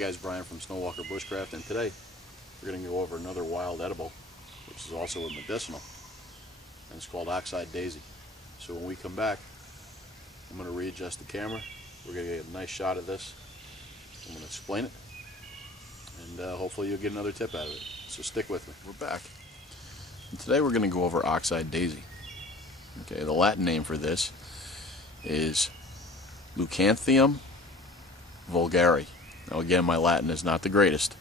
guys, Brian from Snowwalker Bushcraft, and today we're going to go over another wild edible, which is also a medicinal, and it's called oxeye daisy. So when we come back, I'm going to readjust the camera. We're going to get a nice shot of this. I'm going to explain it, and hopefully you'll get another tip out of it. So stick with me. We're back. And today we're going to go over oxeye daisy. Okay, the Latin name for this is Leucanthemum vulgare. Now again, my Latin is not the greatest,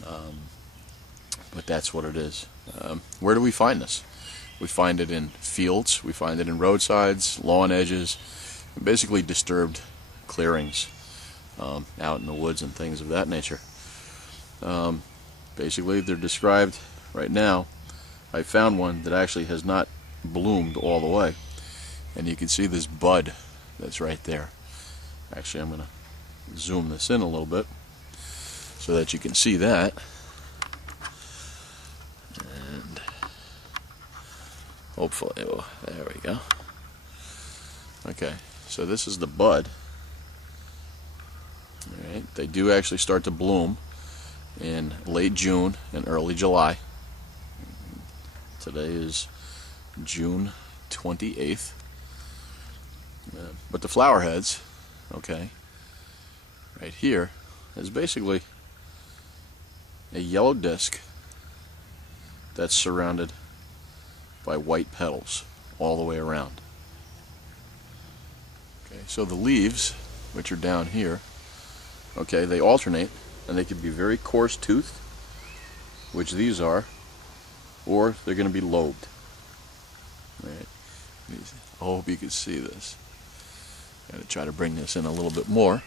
but that's what it is. Where do we find this? We find it in fields, we find it in roadsides, lawn edges, and basically disturbed clearings out in the woods and things of that nature. Basically, they're described right now. I found one that actually has not bloomed all the way, and you can see this bud that's right there. Actually, I'm going to zoom this in a little bit so that you can see that. And hopefully, oh, there we go. Okay, so this is the bud. Alright, they do actually start to bloom in late June and early July. Today is June 28th. But the flower heads, okay, right here is basically a yellow disc that's surrounded by white petals all the way around. Okay, so the leaves, which are down here, okay, they alternate, and they can be very coarse toothed, which these are, or they're going to be lobed. Right. I hope you can see this. Got to try to bring this in a little bit more.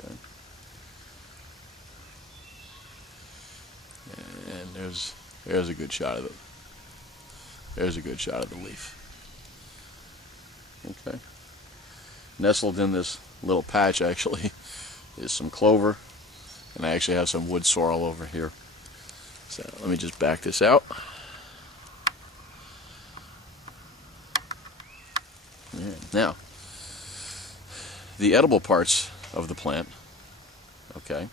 Okay. And there's a good shot of it. There's a good shot of the leaf. Okay. Nestled in this little patch actually is some clover, and I actually have some wood sorrel over here. So let me just back this out. Yeah. Now, the edible parts of the plant, okay,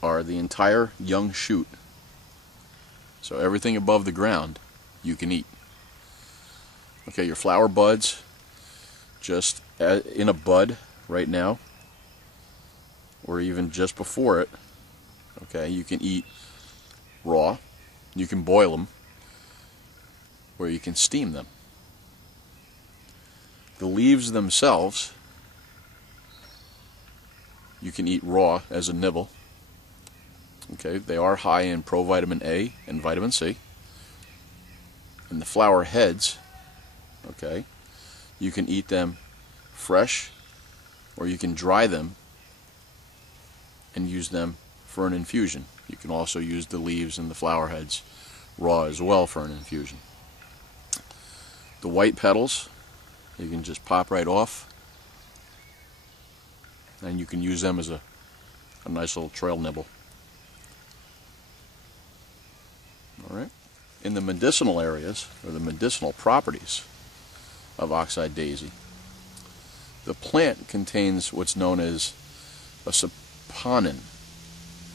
are the entire young shoot. So everything above the ground you can eat. Okay, your flower buds, just in a bud right now, or even just before it, okay, you can eat raw, you can boil them, or you can steam them. The leaves themselves, you can eat raw as a nibble. Okay, they are high in provitamin A and vitamin C. And the flower heads, okay, you can eat them fresh, or you can dry them and use them for an infusion. You can also use the leaves and the flower heads raw as well for an infusion. The white petals, you can just pop right off, and you can use them as a nice little trail nibble. Alright. In the medicinal areas, or the medicinal properties of oxeye daisy, the plant contains what's known as a saponin,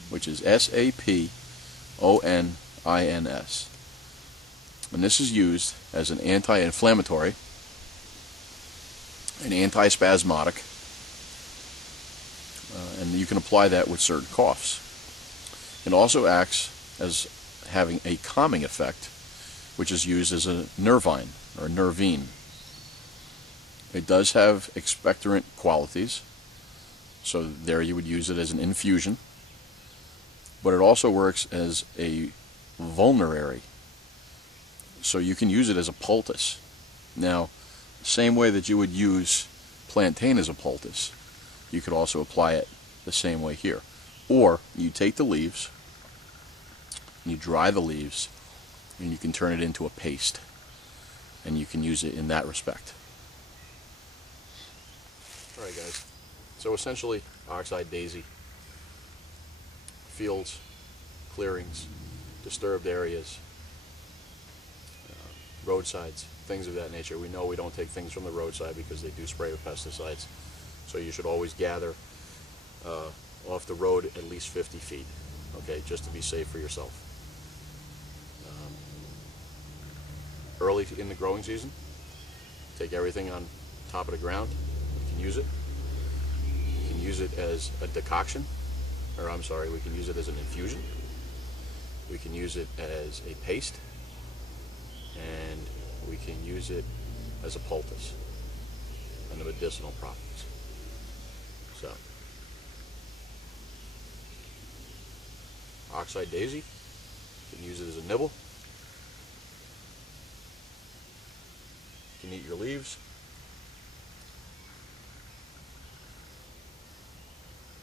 which is S-A-P-O-N-I-N-S. And this is used as an anti-inflammatory, an antispasmodic, and you can apply that with certain coughs. It also acts as having a calming effect, which is used as a nervine or a nervine. It does have expectorant qualities, so there you would use it as an infusion, but it also works as a vulnerary, so you can use it as a poultice. Now, same way that you would use plantain as a poultice, you could also apply it the same way here. Or you take the leaves, and you dry the leaves, and you can turn it into a paste, and you can use it in that respect. Alright guys, so essentially oxeye daisy, fields, clearings, disturbed areas, roadsides, things of that nature. We know we don't take things from the roadside because they do spray with pesticides. So you should always gather off the road at least 50 feet, okay, just to be safe for yourself. Early in the growing season, take everything on top of the ground. You can use it. You can use it as a decoction, or I'm sorry, we can use it as an infusion. We can use it as a paste, and we can use it as a poultice and the medicinal properties. So, oxeye daisy, you can use it as a nibble. You can eat your leaves.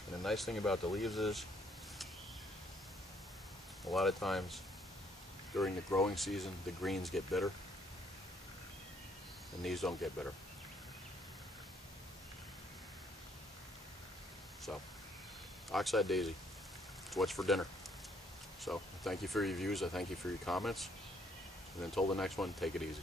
And the nice thing about the leaves is, a lot of times during the growing season, the greens get bitter, and these don't get bitter. So, oxeye daisy, it's what's for dinner. So, thank you for your views, I thank you for your comments, and until the next one, take it easy.